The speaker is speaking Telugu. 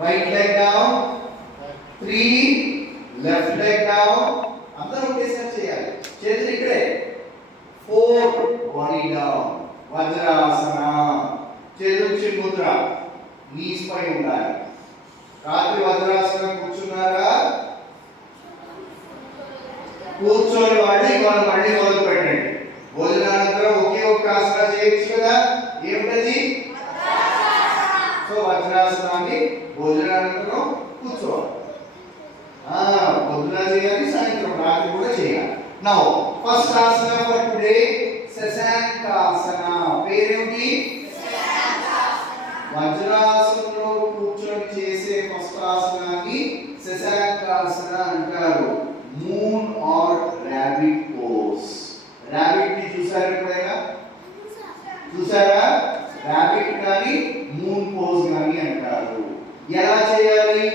right leg down, 3 left leg down. అందరూ ఒకేసారి చేయాలి. చేతులు ఇక్కడే. 4 body down, వజ్రాసన. చేతులు చిన్ముద్ర, knees పై ఉండాలి. రాత్రి వజ్రాసనం కూర్చున్నారా? కూర్చోని వాళ్ళు ఇవాళ మళ్ళీ మొదలు పెట్టండి. భోజనానంతరం ఒకే ఒక్క ఆసన చేయొచ్చు కదా. ఏమిటది? సో వజ్రాసనాన్ని భోజనానంతరం కూర్చోవాలి. పొద్దున చేయాలి, సాయంత్రం రాత్రి కూడా చేయాలి. Now first asana for today Shashankasana. పేరేమిటి? వజ్రాసనంలో కూర్చొని చేసే ఫస్ట్ ఆసనాన్ని శశాంకాసన అంటారు. Moon or rabbit pose. Rabbit ని చూసారా ఎప్పుడైనా? చూసారా? రాబిట్ కానీ మూన్ పోజ్ కానీ అంటారు. ఎలా చేయాలి?